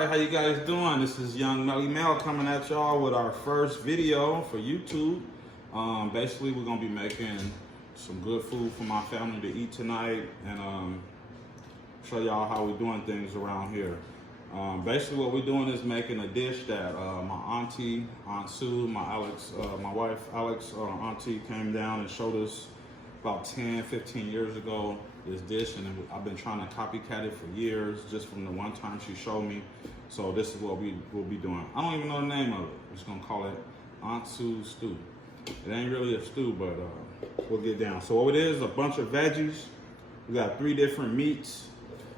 Alright, how you guys doing? This is Young Melly Mel coming at y'all with our first video for YouTube. Basically, we're gonna be making some good food for my family to eat tonight and show y'all how we're doing things around here. Basically, what we're doing is making a dish that my auntie, Aunt Sue, my wife Alex, auntie came down and showed us about 10, 15 years ago. This dish, and I've been trying to copycat it for years, just from the one time she showed me. So this is what we will be doing. I don't even know the name of it. We're just gonna call it Aunt Sue's stew. It ain't really a stew, but we'll get down. So what it is, a bunch of veggies. We got 3 different meats,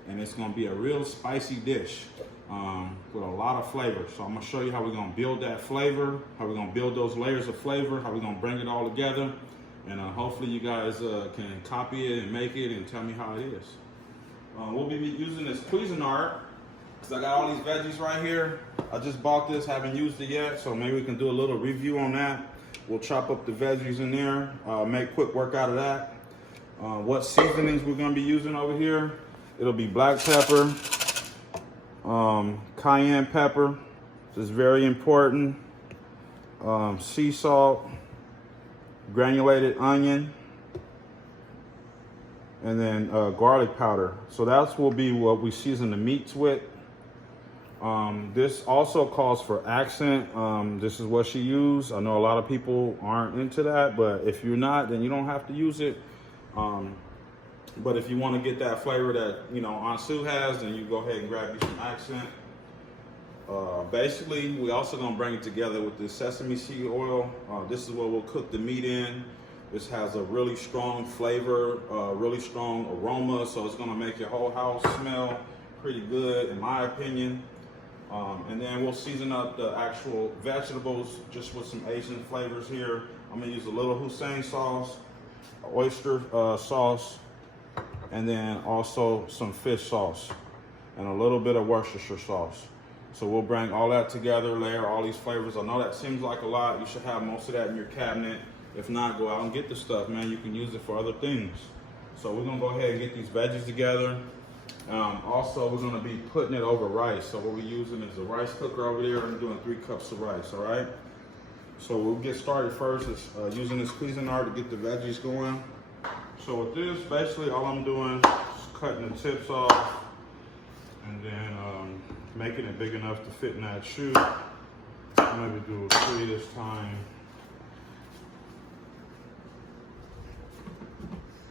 and it's gonna be a real spicy dish with a lot of flavor. So I'm gonna show you how we're gonna build that flavor, how we're gonna build those layers of flavor, how we're gonna bring it all together. And hopefully you guys can copy it and make it and tell me how it is. We'll be using this Cuisinart because I got all these veggies right here. I just bought this, haven't used it yet, so maybe we can do a little review on that. We'll chop up the veggies in there, make quick work out of that. What seasonings we're gonna be using over here? It'll be black pepper, cayenne pepper, this is very important, sea salt, granulated onion, and then garlic powder. So that's will be what we season the meats with. This also calls for accent. This is what she used. I know a lot of people aren't into that, but if you're not, then you don't have to use it. But if you want to get that flavor that Aunt Sue has, then you go ahead and grab you some accent. Basically, we also gonna bring it together with this sesame seed oil. This is what we'll cook the meat in. This has a really strong flavor, really strong aroma, so it's gonna make your whole house smell pretty good, in my opinion. And then we'll season up the actual vegetables just with some Asian flavors here. I'm gonna use a little Hussein sauce, oyster sauce, and then also some fish sauce, and a little bit of Worcestershire sauce. So we'll bring all that together, layer all these flavors. I know that seems like a lot. You should have most of that in your cabinet. If not, go out and get the stuff, man. You can use it for other things. So we're gonna go ahead and get these veggies together. Also, we're gonna be putting it over rice. So what we're using is a rice cooker over there. I'm doing 3 cups of rice, all right? So we'll get started first is using this Cuisinart to get the veggies going. So with this, basically all I'm doing is cutting the tips off and then making it big enough to fit in that shoe. Maybe do 3 this time.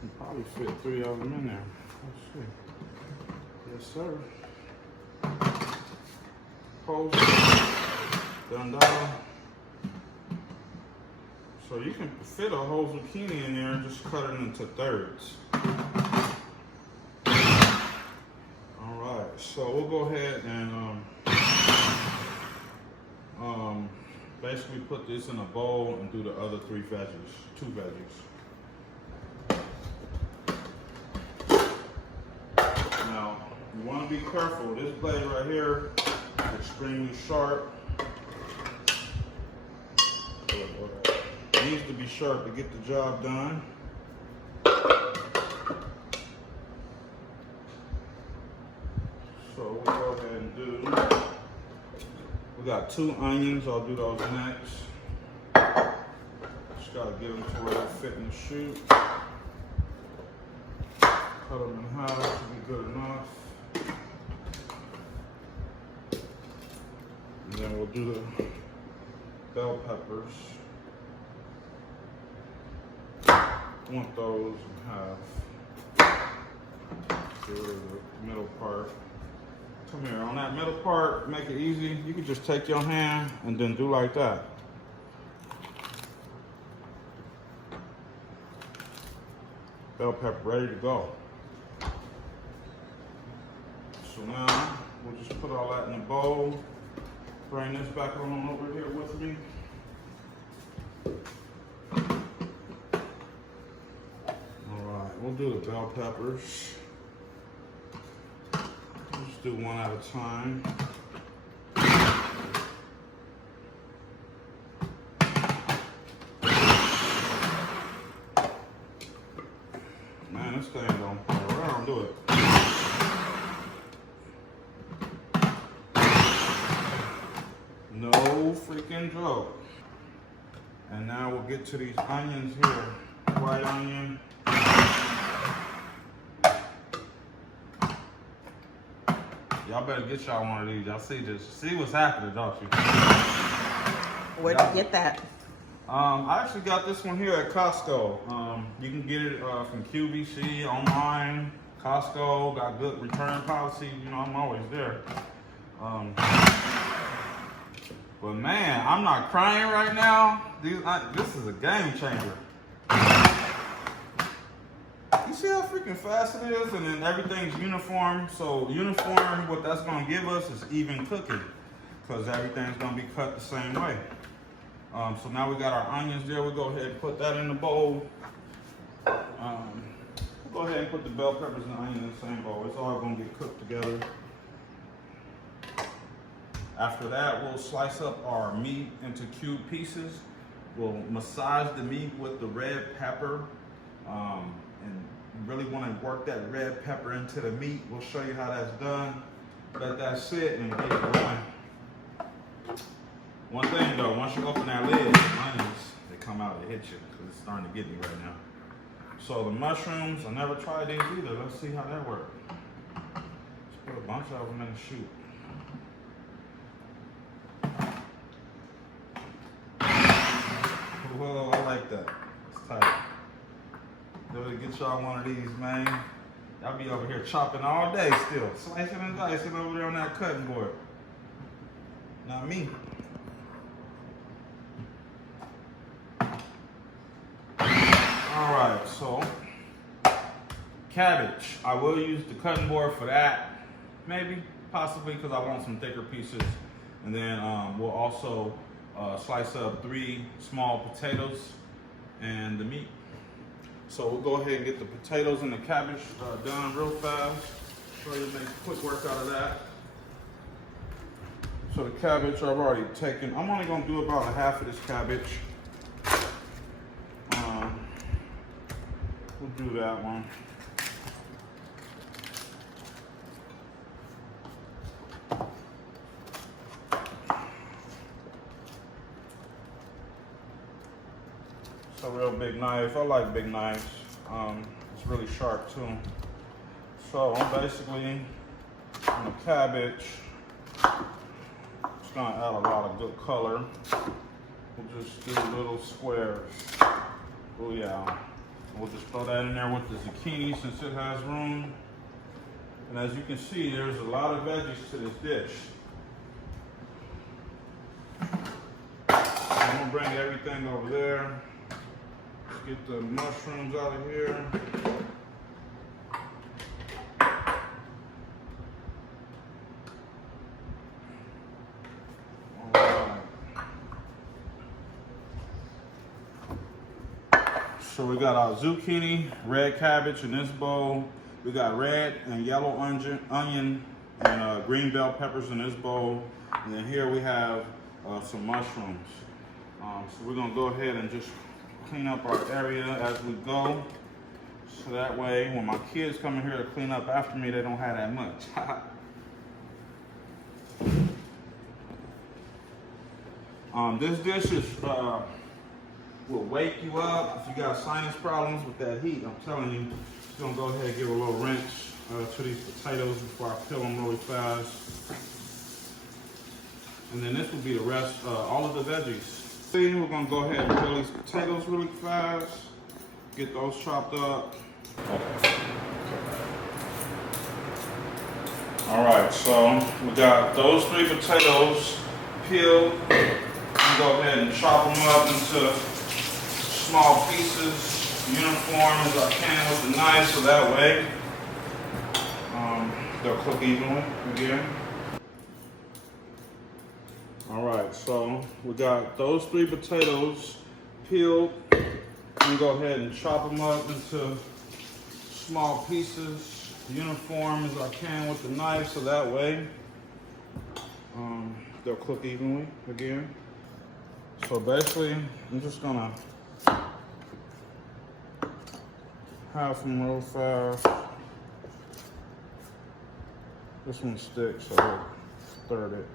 You probably fit 3 of them in there. Let's see. Yes, sir. Post. Done. So you can fit a whole zucchini in there and just cut it into thirds. So we'll go ahead and basically put this in a bowl and do the other 2 veggies. Now, you want to be careful. This blade right here is extremely sharp. It needs to be sharp to get the job done. So we'll go ahead and do, we got 2 onions, I'll do those next. Just gotta get them to where they fit in the shoe. Cut them in half to be good enough. And then we'll do the bell peppers. Want those in half. Get rid of the middle part. Come here, on that middle part, make it easy. You can just take your hand and then do like that. Bell pepper ready to go. So now, we'll just put all that in a bowl. Bring this back on over here with me. All right, we'll do the bell peppers. Just do one at a time. Man, this thing don't play around, do it? freaking joke. And now we'll get to these onions here. White onion. Y'all better get y'all one of these. Y'all see this. See what's happening, don't you? Where'd you get that? I actually got this one here at Costco. You can get it from QVC, online, Costco, got good return policy. You know, I'm always there. But man, I'm not crying right now. This is a game changer. You see how freaking fast it is? And then everything's uniform. So uniform, what that's gonna give us is even cooking, because everything's gonna be cut the same way. So now we got our onions there. We'll go ahead and put that in the bowl. We'll go ahead and put the bell peppers and the onion in the same bowl. It's all gonna get cooked together. After that, we'll slice up our meat into cube pieces. We'll massage the meat with the red pepper. And you really want to work that red pepper into the meat. We'll show you how that's done. Let that sit and get it going. One thing though, once you open that lid, the onions, they come out and hit you, because it's starting to get me right now. So the mushrooms, I never tried these either. Let's see how that works. Let's put a bunch of them in the chute. Whoa, I like that. It's tight. Better get y'all one of these, man. Y'all be over here chopping all day still. Slicing and dicing over there on that cutting board. Not me. Alright, so cabbage. I will use the cutting board for that. Maybe, possibly, because I want some thicker pieces. And then we'll also slice up 3 small potatoes and the meat. So we'll go ahead and get the potatoes and the cabbage done real fast. Show you make quick work out of that. So the cabbage I've already taken. I'm only gonna do about a half of this cabbage. We'll do that one. It's a real big knife. I like big knives. It's really sharp too. So basically, on the cabbage, it's gonna add a lot of good color. We'll just do little squares. Oh yeah. We'll just throw that in there with the zucchini since it has room. And as you can see, there's a lot of veggies to this dish. I'm gonna bring everything over there. Let's get the mushrooms out of here. So we got our zucchini, red cabbage in this bowl. We got red and yellow onion and green bell peppers in this bowl. And then here we have some mushrooms. So we're gonna go ahead and just clean up our area as we go. So that way, when my kids come in here to clean up after me, they don't have that much. This dish is will wake you up if you got sinus problems with that heat. I'm telling you, just gonna go ahead and give a little wrench to these potatoes before I peel them really fast. And then this will be the rest, all of the veggies. We're gonna go ahead and peel these potatoes really fast, get those chopped up. All right, so we got those 3 potatoes peeled. I'm gonna go ahead and chop them up into small pieces, uniform as I can with the knife, so that way they'll cook evenly again. All right, so we got those 3 potatoes peeled. I'm gonna go ahead and chop them up into small pieces, uniform as I can with the knife, so that way they'll cook evenly again. So basically, I'm just gonna half them real fast. This one sticks, so I'll third it.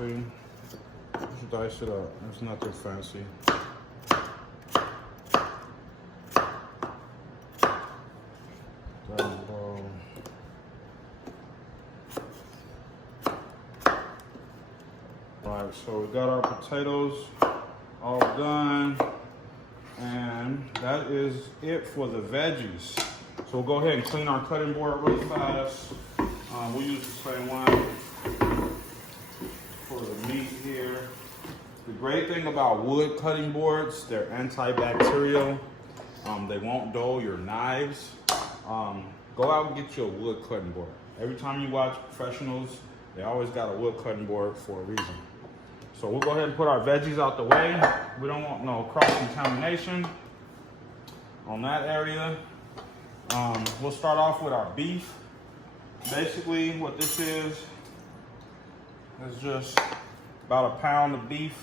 See, just dice it up. It's nothing fancy. Alright, so we got our potatoes all done, and that is it for the veggies. So we'll go ahead and clean our cutting board really fast. We'll use the same one for the meat here. The great thing about wood cutting boards, they're antibacterial. They won't dull your knives. Go out and get you a wood cutting board. Every time you watch professionals, they always got a wood cutting board for a reason. So we'll go ahead and put our veggies out the way. We don't want no cross-contamination on that area. We'll start off with our beef. Basically, what this is just about a pound of beef.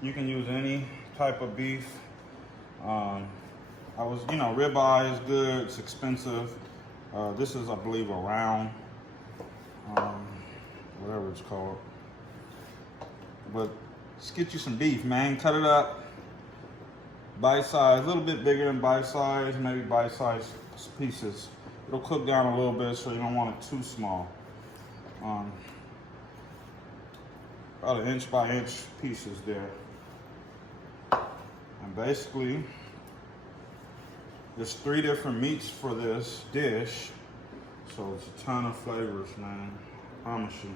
You can use any type of beef. Ribeye is good, it's expensive. This is, I believe, a round, whatever it's called. But just get you some beef, man. Cut it up, bite size, a little bit bigger than bite size, maybe bite size pieces. It'll cook down a little bit, so you don't want it too small. About an inch by inch pieces there. And basically, there's 3 different meats for this dish, so it's a ton of flavors, man. I promise you.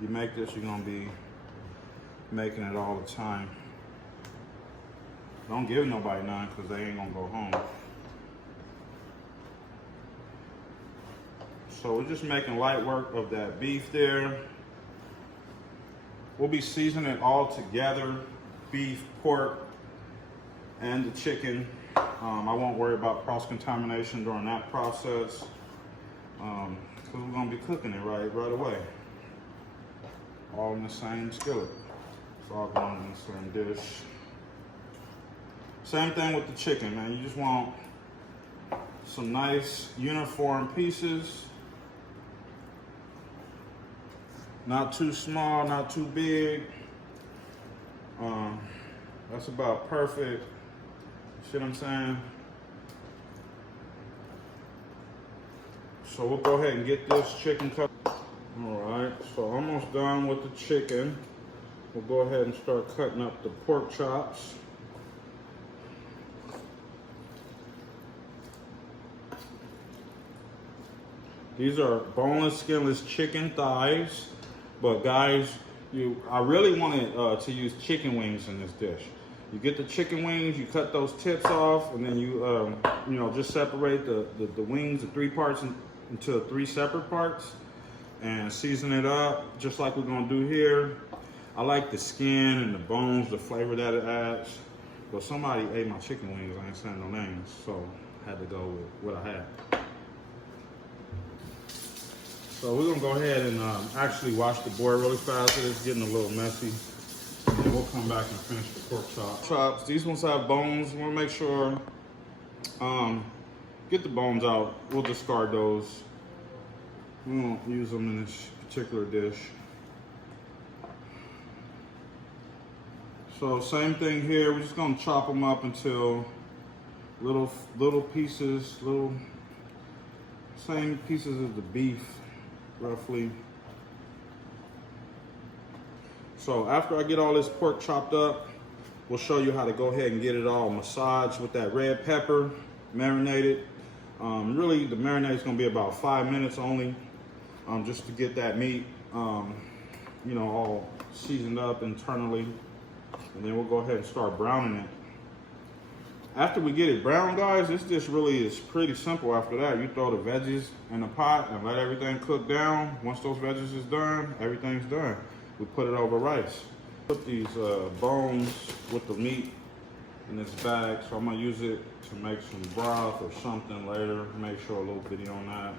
You make this, you're gonna be making it all the time. Don't give nobody none, because they ain't gonna go home. So we're just making light work of that beef there. We'll be seasoning it all together, beef, pork, and the chicken. I won't worry about cross-contamination during that process, because we're gonna be cooking it right away. All in the same skillet. It's all going in the same dish. Same thing with the chicken, man. You just want some nice uniform pieces. Not too small, not too big. That's about perfect. See what I'm saying? So we'll go ahead and get this chicken cut. All right, so almost done with the chicken. We'll go ahead and start cutting up the pork chops. These are boneless, skinless chicken thighs. But guys, I really wanted to use chicken wings in this dish. You get the chicken wings, you cut those tips off, and then you just separate the wings, the 3 parts into 3 separate parts, and season it up just like we're gonna do here. I like the skin and the bones, the flavor that it adds. But somebody ate my chicken wings, I ain't saying no names, so I had to go with what I had. So we're gonna go ahead and actually wash the board really fast. It's getting a little messy. And then we'll come back and finish the pork chops. These ones have bones. We wanna make sure, get the bones out. We'll discard those. We won't use them in this particular dish. So same thing here. We're just gonna chop them up until little pieces, same pieces as the beef, roughly. So after I get all this pork chopped up, we'll show you how to go ahead and get it all massaged with that red pepper, marinated. Really, the marinade is gonna be about 5 minutes only, just to get that meat, all seasoned up internally. And then we'll go ahead and start browning it. After we get it brown, guys, this dish really is pretty simple after that. You throw the veggies in the pot and let everything cook down. Once those veggies is done, everything's done. We put it over rice. Put these bones with the meat in this bag, so I'm gonna use it to make some broth or something later. Make sure a little video on that.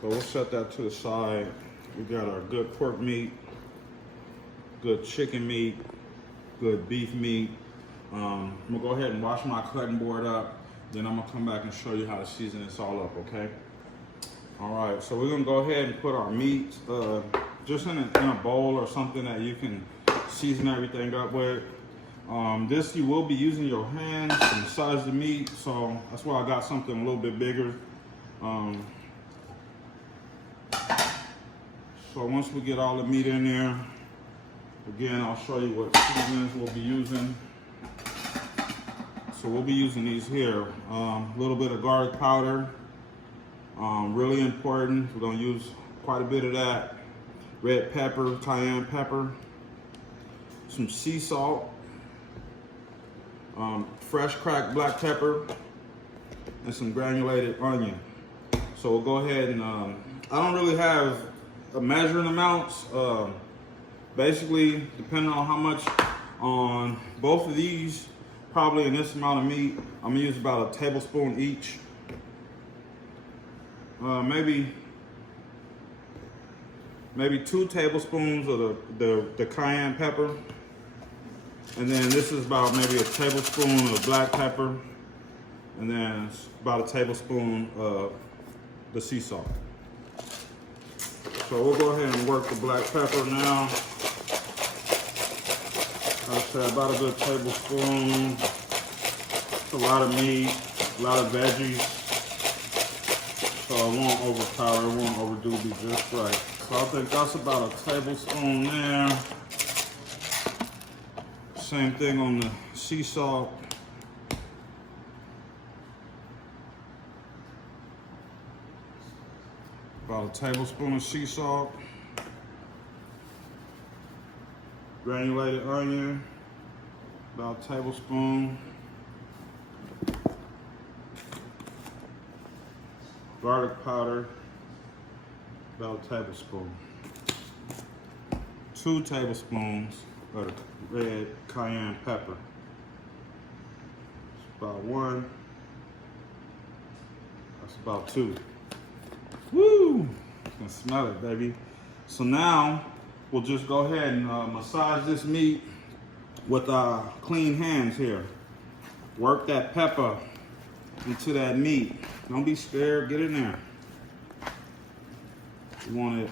So we'll set that to the side. We got our good pork meat, good chicken meat, good beef meat. I'm gonna go ahead and wash my cutting board up. Then I'm gonna come back and show you how to season this all up, okay? All right, so we're gonna go ahead and put our meat just in a bowl or something that you can season everything up with. This you will be using your hands to massage the meat, so that's why I got something a little bit bigger. So once we get all the meat in there, again, I'll show you what seasonings we'll be using. So we'll be using these here. A little bit of garlic powder, really important. We're gonna use quite a bit of that. Red pepper, cayenne pepper, some sea salt, fresh cracked black pepper, and some granulated onion. So we'll go ahead and, I don't really have a measuring amounts. Basically, depending on how much on both of these, probably in this amount of meat, I'm gonna use about a tablespoon each. Maybe 2 tablespoons of the cayenne pepper. And then this is about maybe a tablespoon of black pepper. And then it's about a tablespoon of the sea salt. So we'll go ahead and work the black pepper now. I'd say about a good tablespoon. It's a lot of meat, a lot of veggies. So it won't overpower, it won't overdo, be just right. So I think that's about a tablespoon there. Same thing on the sea salt. About a tablespoon of sea salt. Granulated onion, about a tablespoon. Garlic powder, about a tablespoon. 2 tablespoons of the red cayenne pepper. It's about 1. That's about 2. Woo! You can smell it, baby. So now we'll just go ahead and massage this meat with our clean hands here. Work that pepper into that meat. Don't be scared, get in there. You want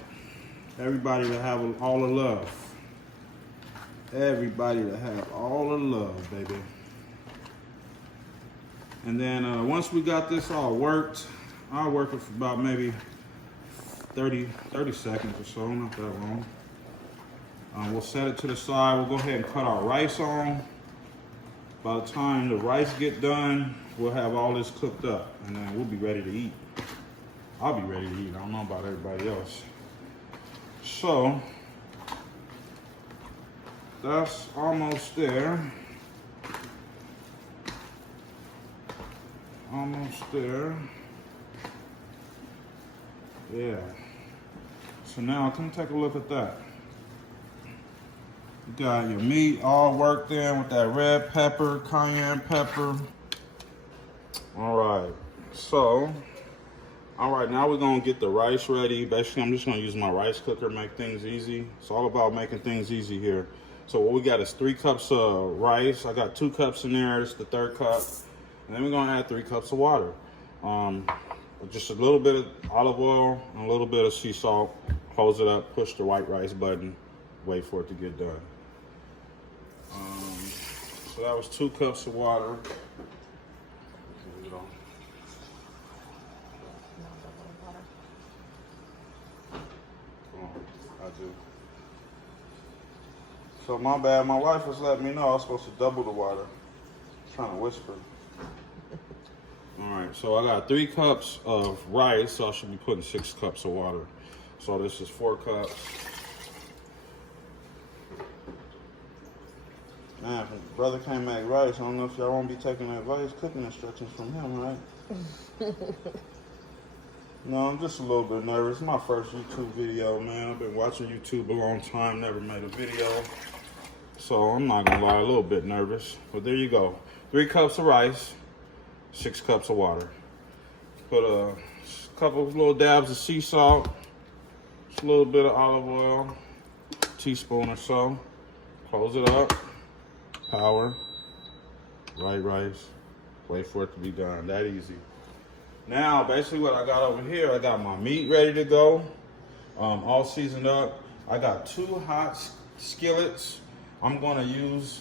everybody to have all the love. Everybody to have all the love, baby. And then once we got this all worked, I'll work it for about maybe 30 seconds or so, not that long. We'll set it to the side. We'll go ahead and cut our rice on. By the time the rice get done, we'll have all this cooked up, and then we'll be ready to eat. I'll be ready to eat. I don't know about everybody else. So that's almost there. Almost there. Yeah. So now come take a look at that. You got your meat all worked in with that red pepper, cayenne pepper. All right. So, all right, now we're gonna get the rice ready. Basically, I'm just gonna use my rice cooker, make things easy. It's all about making things easy here. So what we got is 3 cups of rice. I got 2 cups in there. It's the 3rd cup. And then we're gonna add 3 cups of water. Just a little bit of olive oil and a little bit of sea salt. Close it up, push the white rice button, wait for it to get done. So that was 2 cups of water. Here we go. I do. So my bad, my wife was letting me know I was supposed to double the water. Trying to whisper. All right, so I got 3 cups of rice, so I should be putting 6 cups of water. So this is 4 cups. Man, if a brother can't make rice, I don't know if y'all won't be taking advice, cooking instructions from him, right? No, I'm just a little bit nervous. It's my first YouTube video, man. I've been watching YouTube a long time, never made a video. So I'm not gonna lie, a little bit nervous. But there you go. 3 cups of rice, 6 cups of water. Put a couple of little dabs of sea salt, just a little bit of olive oil, teaspoon or so. Close it up. Power. White rice. Wait for it to be done. That easy. Now, basically what I got over here, I got my meat ready to go, all seasoned up. I got 2 hot skillets. I'm gonna use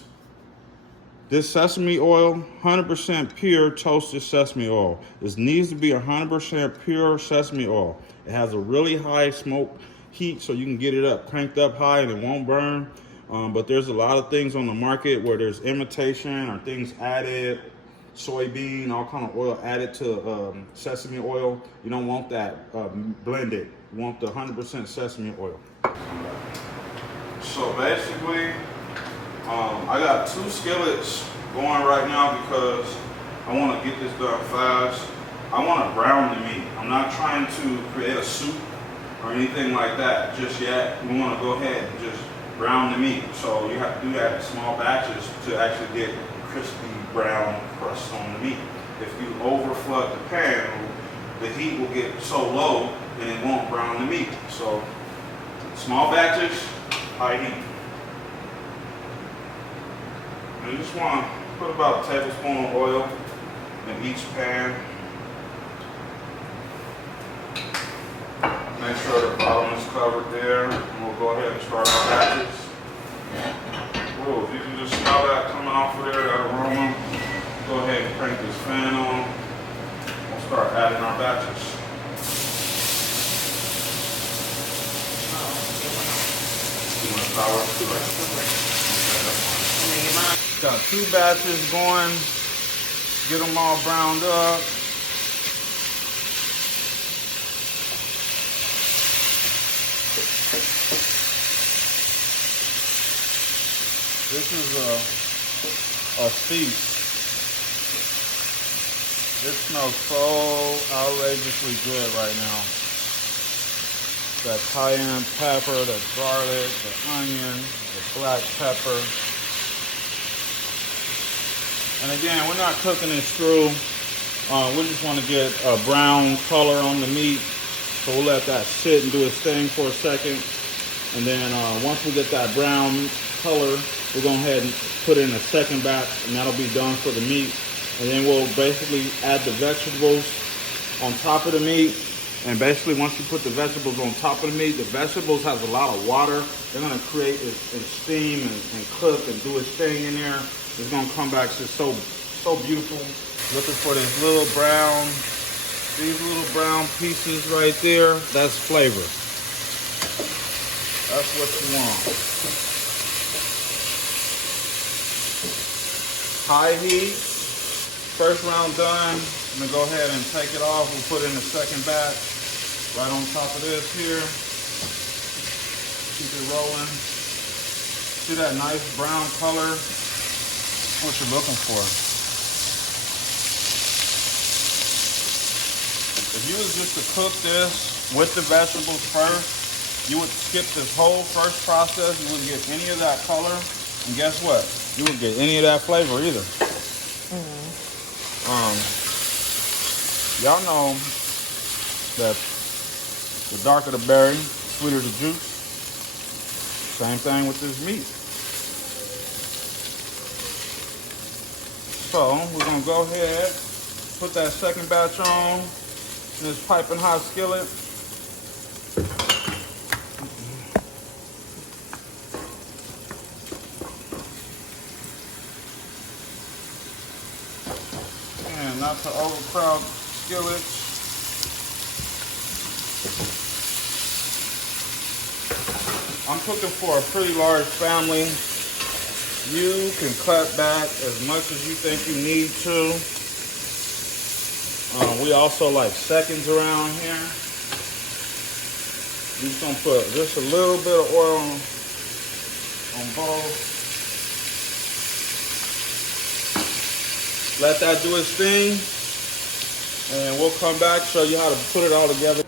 this sesame oil, 100% pure toasted sesame oil. This needs to be 100% pure sesame oil. It has a really high smoke heat, so you can get it up, cranked up high, and it won't burn. But there's a lot of things on the market where there's imitation or things added, soybean, all kind of oil added to sesame oil. You don't want that blended. You want the 100% sesame oil. So basically, I got 2 skillets going right now because I want to get this done fast. I want to brown the meat. I'm not trying to create a soup or anything like that just yet. We want to go ahead and just brown the meat. So you have to do that in small batches to actually get crispy brown crust on the meat. If you overflood the pan, the heat will get so low and it won't brown the meat. So small batches, high heat. And you just want to put about a tablespoon of oil in each pan. Make sure the bottom is covered there. And we'll go ahead and start our batches. Whoa, if you can just smell that coming off of there, that aroma, go ahead and crank this fan on. We'll start adding our batches. Too much power? Too much. Okay, that's fine. Got 2 batches going. Get them all browned up. This is a feast. It smells so outrageously good right now. That cayenne pepper, the garlic, the onion, the black pepper. And again, we're not cooking this through. We just want to get a brown color on the meat. So we'll let that sit and do its thing for a second. And then once we get that brown color, we're going to go ahead and put in a second batch, and that'll be done for the meat. And then we'll basically add the vegetables on top of the meat. And basically, once you put the vegetables on top of the meat, the vegetables has a lot of water. They're going to create and steam and cook and do its thing in there. It's going to come back just so beautiful. Looking for this little brown, these little brown pieces right there. That's flavor. That's what you want. High heat, first round done. I'm gonna go ahead and take it off. We'll put in the second batch right on top of this here. Keep it rolling. See that nice brown color? What you're looking for. If you was just to cook this with the vegetables first, you would skip this whole first process. You wouldn't get any of that color. And guess what? You wouldn't get any of that flavor either. Y'all know that the darker the berry, sweeter the juice. Same thing with this meat. So we're gonna go ahead, put that second batch on in this piping hot skillet. And not to overcrowd skillets. I'm cooking for a pretty large family. You can cut back as much as you think you need to. We also like seconds around here. You're just gonna put just a little bit of oil on both. Let that do its thing, and we'll come back, show you how to put it all together.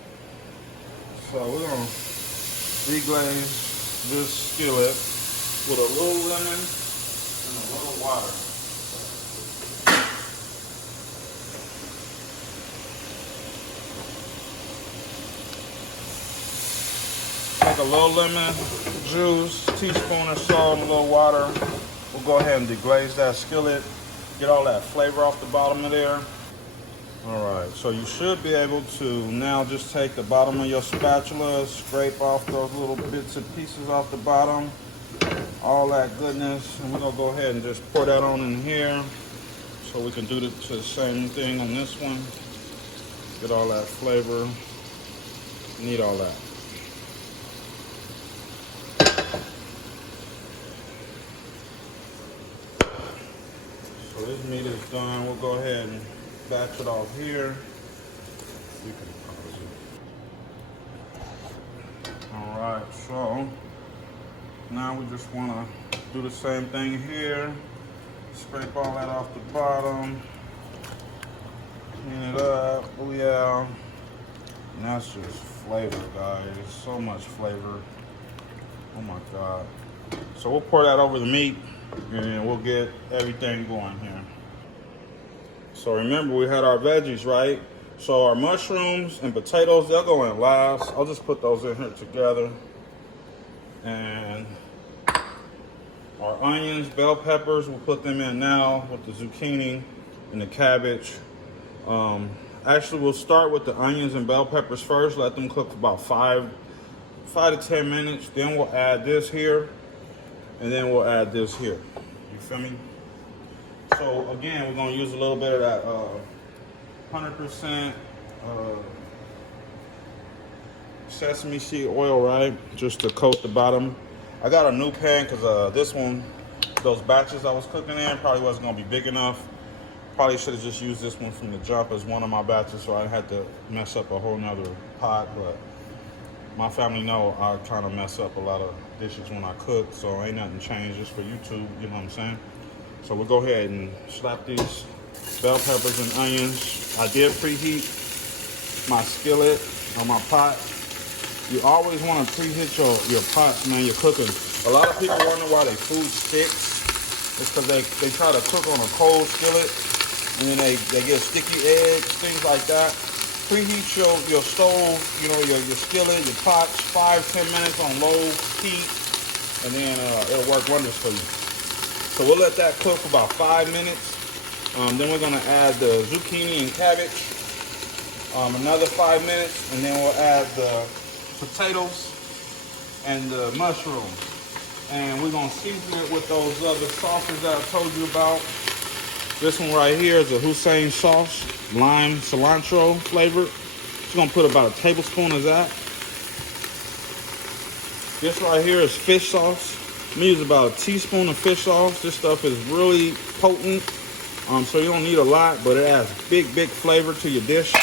So we're gonna deglaze this skillet with a little lemon and a little water. Take a little lemon juice, teaspoon of salt, and a little water. We'll go ahead and deglaze that skillet. Get all that flavor off the bottom of there. All right, so you should be able to now just take the bottom of your spatula, scrape off those little bits and pieces off the bottom, all that goodness, and we're gonna go ahead and just pour that on in here so we can do the same thing on this one. Get all that flavor, need all that. So this meat is done. We'll go ahead and batch it off here. You can pause it. All right, so now we just want to do the same thing here. Scrape all that off the bottom. Clean it up. Oh yeah. And that's just flavor, guys. So much flavor. Oh my God. So we'll pour that over the meat and we'll get everything going here. So remember, we had our veggies, right? So our mushrooms and potatoes, they'll go in last. I'll just put those in here together. And our onions, bell peppers, we'll put them in now with the zucchini and the cabbage. Actually, we'll start with the onions and bell peppers first. Let them cook for about 5 to 10 minutes. Then we'll add this here. And then we'll add this here. You feel me? So again, we're gonna use a little bit of that 100% sesame seed oil, right? Just to coat the bottom. I got a new pan because this one, those batches I was cooking in probably wasn't gonna be big enough. Probably should have just used this one from the jump as one of my batches, so I had to mess up a whole nother pot. But my family know I kind of mess up a lot of dishes when I cook, so ain't nothing changed just for YouTube, you know what I'm saying? So we'll go ahead and slap these bell peppers and onions. I did preheat my skillet or my pot. You always want to preheat your pots, man, you're cooking. A lot of people wonder why their food sticks. It's because they try to cook on a cold skillet and then they get sticky eggs, things like that. Preheat your stove, you know, your skillet, your pots, 5-10 minutes on low heat, and then it'll work wonders for you. So we'll let that cook for about 5 minutes. Then we're gonna add the zucchini and cabbage, another 5 minutes, and then we'll add the potatoes and the mushrooms. And we're gonna season it with those other sauces that I told you about. This one right here is a Hussein sauce, lime cilantro flavored. Just gonna put about a tablespoon of that. This right here is fish sauce. I'm gonna use about a teaspoon of fish sauce. This stuff is really potent, so you don't need a lot, but it adds big flavor to your dish.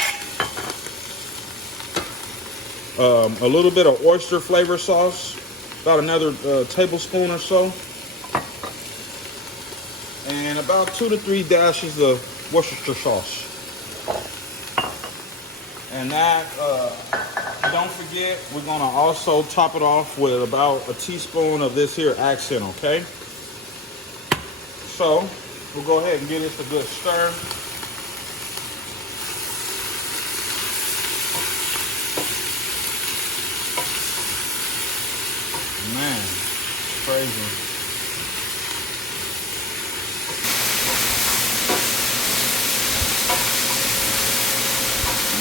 A little bit of oyster flavor sauce, about another tablespoon or so. And about 2 to 3 dashes of Worcestershire sauce. And that, don't forget, we're gonna also top it off with about a teaspoon of this here accent, okay? So, we'll go ahead and give this a good stir. Man, crazy.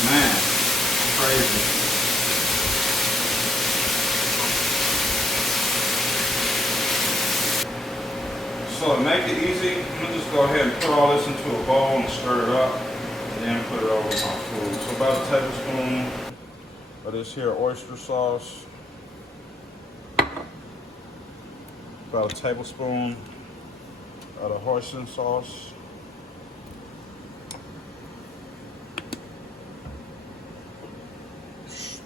Man, crazy. So to make it easy, I'm gonna just go ahead and put all this into a bowl and stir it up, and then put it over my food. So about a tablespoon of this here oyster sauce, about a tablespoon of the hoisin sauce.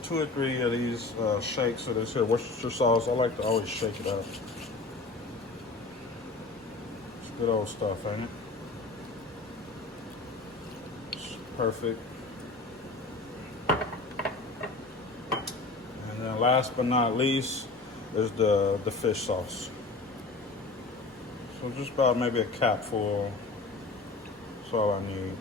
Two or three of these shakes of this here Worcestershire sauce. I like to always shake it up. It's good old stuff, ain't it? It's perfect. And then last but not least is the fish sauce. So just about maybe a capful. That's all I need.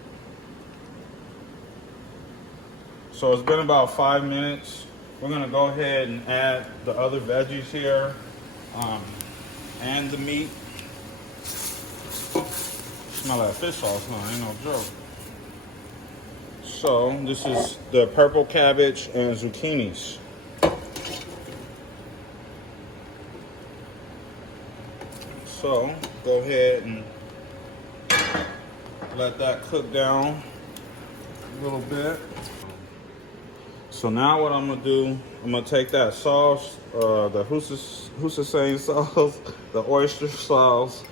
So it's been about 5 minutes. We're gonna go ahead and add the other veggies here and the meat. Smell that fish sauce, huh? Ain't no joke. So this is the purple cabbage and zucchinis. So go ahead and let that cook down a little bit. So now what I'm gonna do, I'm gonna take that sauce, the Worcestershire sauce, the oyster sauce,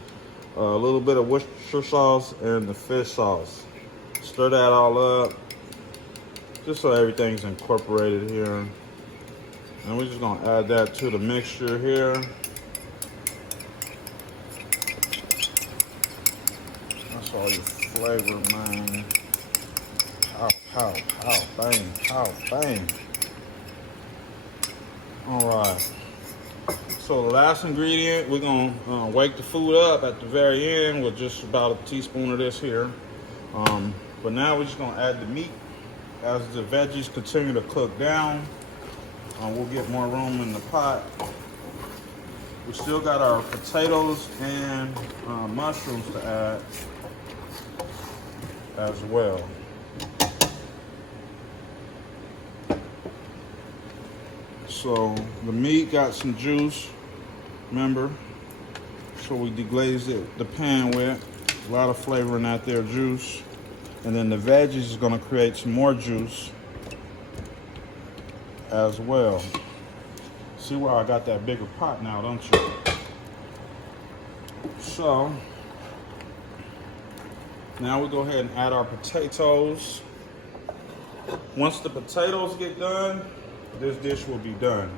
a little bit of Worcestershire sauce, and the fish sauce. Stir that all up, just so everything's incorporated here. And we're just gonna add that to the mixture here. That's all your flavor, man. Pow, pow, pow, bang, pow, bang. All right. So the last ingredient, we're gonna wake the food up at the very end with just about a teaspoon of this here. But now we're just gonna add the meat. As the veggies continue to cook down, we'll get more room in the pot. We still got our potatoes and mushrooms to add as well. So the meat got some juice, remember? So we deglazed the pan with a lot of flavor in that there juice. And then the veggies is gonna create some more juice as well. See where I got that bigger pot now, don't you? So now we go ahead and add our potatoes. Once the potatoes get done, this dish will be done.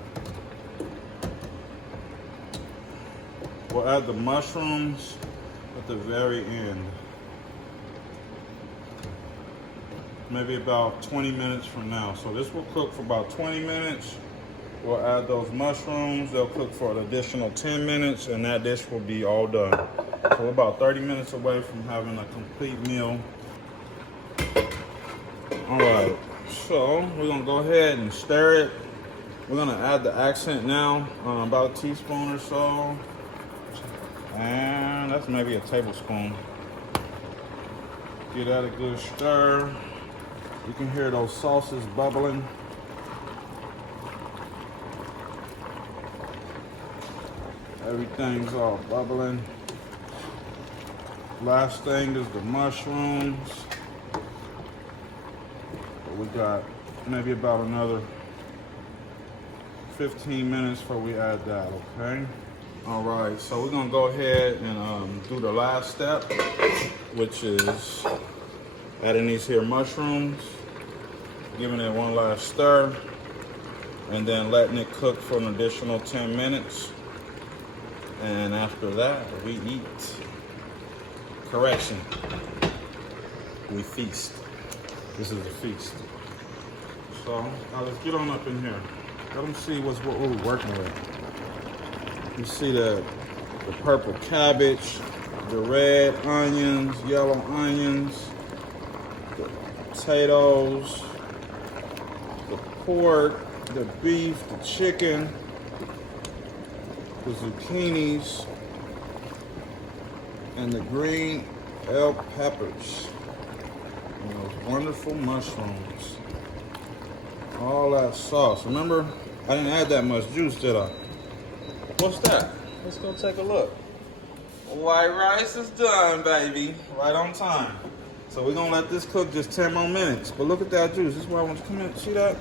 We'll add the mushrooms at the very end. Maybe about 20 minutes from now. So this will cook for about 20 minutes. We'll add those mushrooms. They'll cook for an additional 10 minutes and that dish will be all done. So we're about 30 minutes away from having a complete meal. All right. So we're gonna go ahead and stir it. We're gonna add the accent now, about a teaspoon or so. And that's maybe a tablespoon. Give that a good stir. You can hear those sauces bubbling. Everything's all bubbling. Last thing is the mushrooms. We got maybe about another 15 minutes before we add that, okay? All right, so we're gonna go ahead and do the last step, which is adding these here mushrooms, giving it one last stir, and then letting it cook for an additional 10 minutes. And after that, we eat. Correction, we feast. This is a feast. So now let's get on up in here. Let them see what we're working with. You see the purple cabbage, the red onions, yellow onions, the potatoes, the pork, the beef, the chicken, the zucchinis, and the green bell peppers. And those wonderful mushrooms. All that sauce. Remember, I didn't add that much juice, did I? What's that? Let's go take a look. White rice is done, baby. Right on time. So we're gonna let this cook just 10 more minutes. But look at that juice. This is why I want to come in. See that?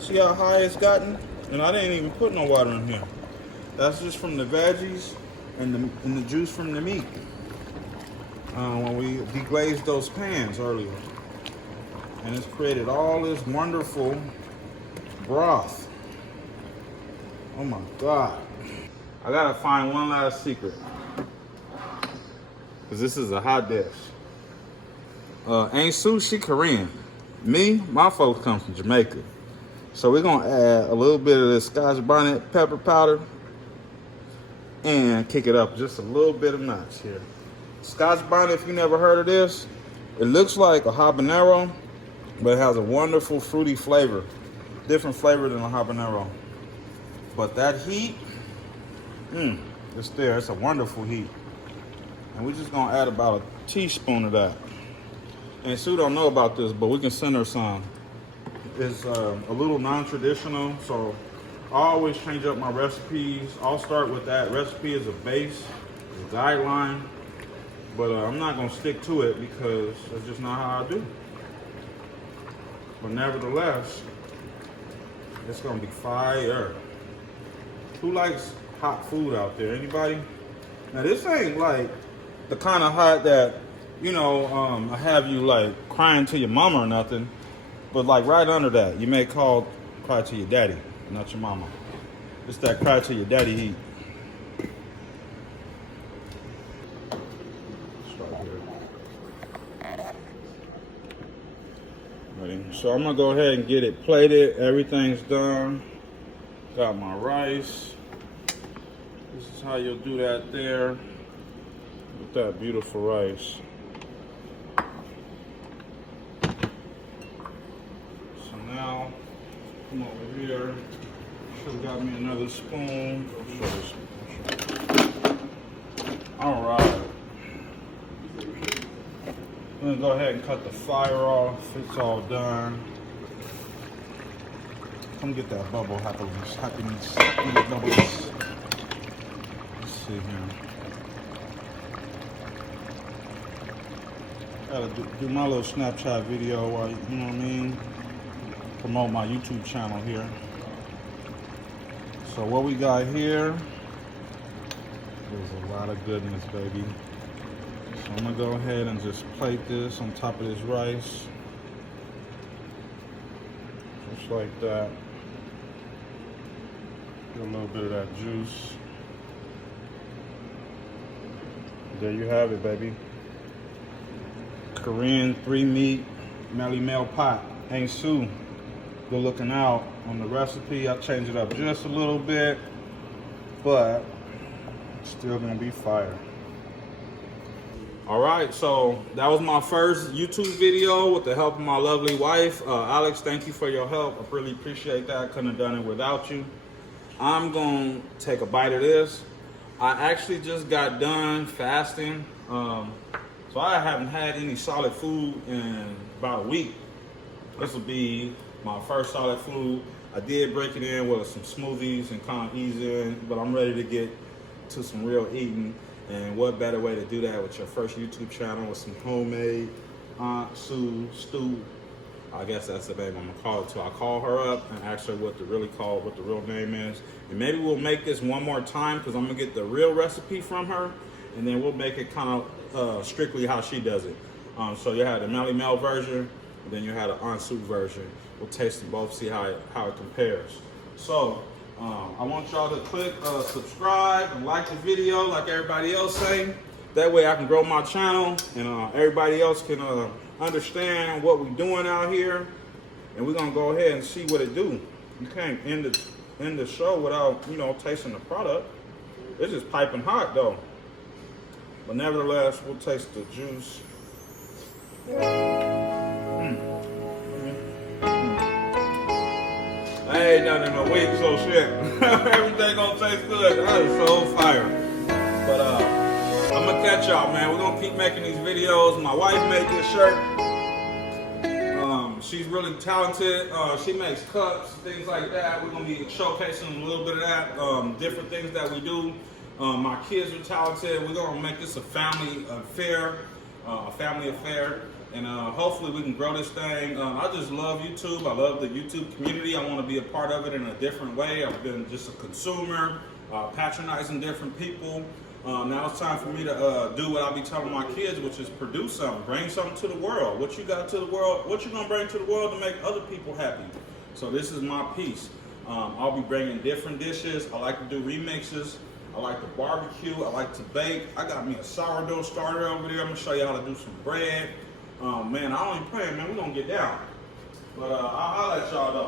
See how high it's gotten? And I didn't even put no water in here. That's just from the veggies and the juice from the meat. When we deglazed those pans earlier. And it's created all this wonderful broth. Oh my God. I gotta find one last secret. Cause this is a hot dish. Ain't sushi Korean. Me, my folks come from Jamaica. So we're gonna add a little bit of this Scotch Bonnet pepper powder and kick it up just a little bit of notch here. Scotch Bonnet, if you never heard of this, it looks like a habanero, but it has a wonderful fruity flavor. Different flavor than a habanero. But that heat, it's there. It's a wonderful heat. And we're just gonna add about a teaspoon of that. And Sue don't know about this, but we can send her some. It's a little non-traditional, so I always change up my recipes. I'll start with that recipe as a base, a guideline, but I'm not gonna stick to it because that's just not how I do. But nevertheless, it's gonna be fire. Who likes hot food out there? Anybody? Now this ain't like the kind of hot that, you know, I have you like crying to your mama or nothing, but like right under that, you may cry to your daddy, not your mama. It's that cry to your daddy heat. Start here. Ready? So I'm gonna go ahead and get it plated. Everything's done. Got my rice. This is how you'll do that there with that beautiful rice. So now, come over here. Should have got me another spoon. All right. I'm gonna go ahead and cut the fire off. It's all done. Come get that bubble happiness. Bubbles. Let's see here. Gotta do my little Snapchat video while, you know what I mean? Promote my YouTube channel here. So what we got here is a lot of goodness, baby. So I'm gonna go ahead and just plate this on top of this rice. Just like that. Get a little bit of that juice. There you have it, baby. Korean 3-meat Melly Mel pot. Ain't Sue. Good looking out on the recipe. I changed it up just a little bit, but it's still gonna be fire. All right, so that was my first YouTube video with the help of my lovely wife. Alex, thank you for your help. I really appreciate that. I couldn't have done it without you. I'm gonna take a bite of this. I actually just got done fasting. So I haven't had any solid food in about a week. This will be my first solid food. I did break it in with some smoothies and kind of ease in, but I'm ready to get to some real eating. And what better way to do that with your first YouTube channel with some homemade Aunt Sue stew. I guess that's the name I'm gonna call it too. I'll call her up and ask her what the real name is. And maybe we'll make this one more time because I'm gonna get the real recipe from her, and then we'll make it kind of strictly how she does it. So you had the Melly Mel version, and then you had an Aunt Sue version. We'll taste them both, see how it compares. So I want y'all to click subscribe and like the video like everybody else say. That way I can grow my channel and everybody else can understand what we're doing out here. And we're gonna go ahead and see what it do. You can't end the show without, you know, tasting the product. It's just piping hot though. But nevertheless, we'll taste the juice. I ain't done in a week, so shit. Everything gonna taste good. That is so fire. But I'm gonna catch y'all, man. We're gonna keep making these videos. My wife made this shirt. She's really talented. She makes cups, things like that. We're gonna be showcasing a little bit of that, different things that we do. My kids are talented. We're gonna make this a family affair, and hopefully we can grow this thing. I just love YouTube. I love the YouTube community. I want to be a part of it in a different way. I've been just a consumer, patronizing different people. Now it's time for me to do what I'll be telling my kids, which is produce something, bring something to the world. What you got to the world, what you gonna bring to the world to make other people happy. So this is my piece. I'll be bringing different dishes. I like to do remixes. I like to barbecue. I like to bake. I got me a sourdough starter over there. I'm gonna show you how to do some bread. Man, I ain't playing, man. We're gonna get down. But I'll let y'all know.